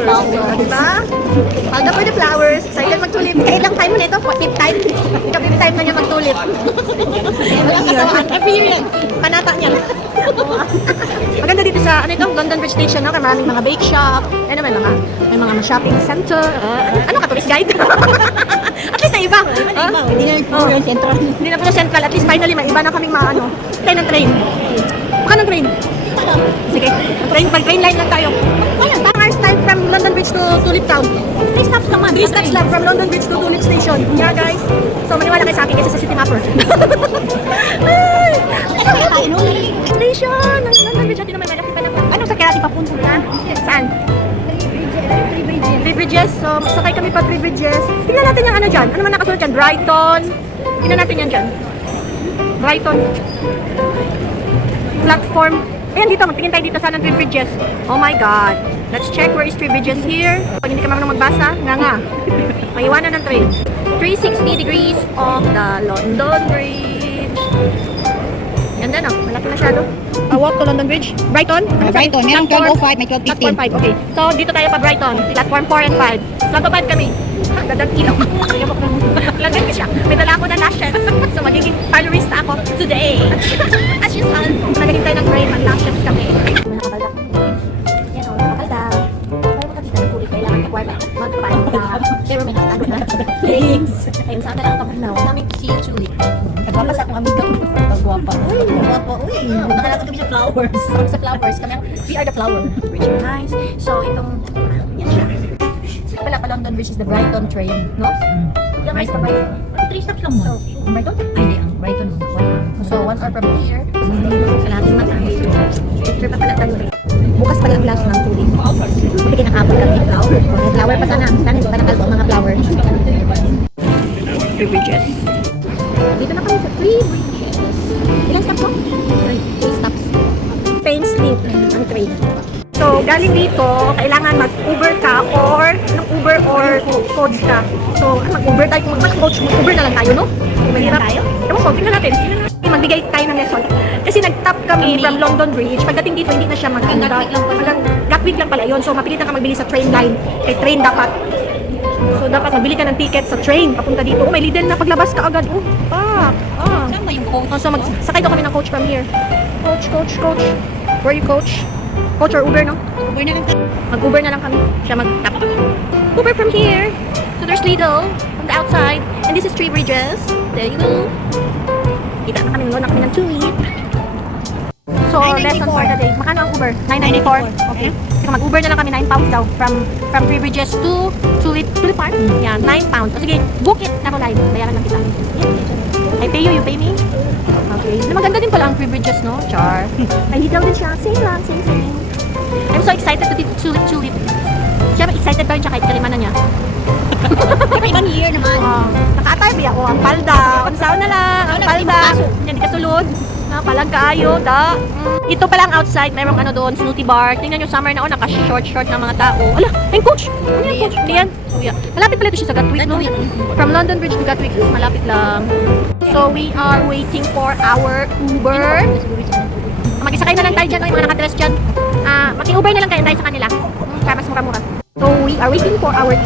flowers. Diba? Palda for the flowers. Excited magtulip. Kailang time mo na ito? 5th time? Ika-5th time na niya magtulip. Walang kasawaan. Every year yan. Panata niya. Maganda dito sa, ano ito? London Bridge Station, no? Maraming mga bake shop. Ano, may mga shopping center. Ano ka, tourist guide? At least na iba. Hindi na puro central. Hindi na puro central. At least finally, may iba na kaming maano. Tayo ng train. Baka ng train. Sige, mag-train line lang tayo. Ayan, parang hours time from London Bridge to Tulip Town. 3 stops naman. 3 stops lang from London Bridge to Tulip Station. Yeah, guys. So, maniwala kayo sa akin kasi sa City Mapper. Ay! Station! Ang London Bridge natin naman malaki pa na. Ano sa kaya ipapunta na? Saan? 3 bridges. So, sakay kami pa 3 bridges. Tingnan natin yung ano dyan. Ano man nakasunod dyan? Brighton. Tingnan natin yan dyan. Brighton. Platform. Ayan dito, magtingin tayo dito sa 3 bridges. Oh my God. Let's check where is 3 bridges here. Pag hindi ka marunong magbasa, nga. May iwanan ng train. 360 degrees of the London Bridge. Ganda no? Malapit masyado. Walk to London Bridge. Brighton? Brighton, merong 12:05, may 12:15. Platform 5, okay. So, dito tayo pa Brighton. Platform 4 and 5. Platform 5 kami. Gandang kilo. Lagyan ko siya. May dala ako na lashes. So, magiging parlorista ako today. As usual, nagaling tayo ng train. Mag-lashes kami. Nakabalda. Yan o, nakabalda. Bayo mo ka dito ng kulit. Kailangan mag-warm. Mag-palda. Pero may nakatago na. Thanks. Ayun, saan na lang kapag now? Naming si Julie. Nagwapas akong amiga ko. Nagwapa. Uy, nagwapa. Uy, nakalakad kami sa flowers. Kami sa flowers. We are the flower. Which is nice. So, itong, yan siya. Pala pa London Bridge is the Brighton train, no? Yung nice na Brighton. 3 stops lang mo. So, Brighton? Ay, hindi. Ang Brighton, 1 hour. So, 1 hour from here. Sa lating mata. Picture pa pala tayo rin. Bukas pala ang glass ng tubig. Hindi kinakabot kami. May flower pa sana. Sana hindi pa nakalbo ang mga flower. 3 bridges. Dito na kami sa 3 bridges. Ilan stops mo? 3 stops. Painsleep ang train. So, galing dito, kailangan mag-Uber ka or Uber or coach ka. So, mag-Uber tayo. Kung mag-coach, mag-Uber na lang tayo, no? Mahirap tayo? Ewan ko, tingnan natin. Magbigay tayo ng lesson. Kasi nag-tap kami from London Bridge. Pagdating dito, hindi na siya mag-Gatwick lang pala yun. So, mapilitan ka magbili sa train line. Kay train dapat. So, dapat magbili ka ng ticket sa train. Papunta dito. Oh, may Lidl na paglabas ka agad. Oh, pak. Saan ba yung coach? So, sakay daw kami ng coach from here. Coach. Where you coach? Coach or Uber, no? Uber na lang tayo. Mag-Uber na lang kami. Siya mag-tap. Uber from here. So there's Lidl on the outside. And this is 3 bridges. There you go. Kita na kami. Nuna kami ng tweet. So, lesson for the day. Makano ang Uber? 9.94. Okay. So, mag-Uber na lang kami. 9 pounds daw. From 3 bridges to Tulip Park. Yan, 9 pounds. O sige, book it. Naku, live. Bayaran lang kita. I pay you pay me? Okay. Maganda din pala ang 3 bridges, no? Char. May Lidl din siya. Same lang. Same. I'm so excited to Tulip. Siya excited pa rin siya kahit kalimanan niya. Pero ibang year naman. Naka-attire ba ako? Ang palda. Pansaw na lang. Ang palda. Hindi ka sulod. Palag kaayo. Ito pa lang outside. Mayroong ano doon. Snooty bar. Tingnan nyo summer na naka-short ng mga tao. Ala, ayun coach. Ano yan coach? Hindi yan. Malapit pala ito siya sa Gatwick, no? From London Bridge to Gatwick. Malapit lang. So we are waiting for our Uber. Mag-isakay na lang tayo dyan. Yung mga nakadress dyan. Maki-Uber na lang tayo sa kanila. Para mas mura-mura. So we are waiting for our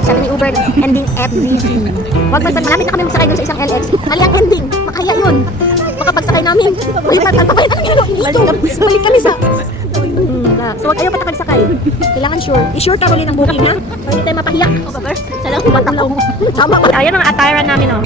sabi ni Uber, ending FZC. Malapit na kami magsakay doon sa isang LX. Mali ang ending. Makaya yun. Baka pagsakay namin, malipatan pa kayo. Balik kami sa... So wag ayaw patakagsakay. Kailangan sure. I-sure ka uli ng booking, ha? Para hindi tayo mapahiyak. O, babar. Salang, matalaw mo. Tama ba? Ayan ang attire namin, oh.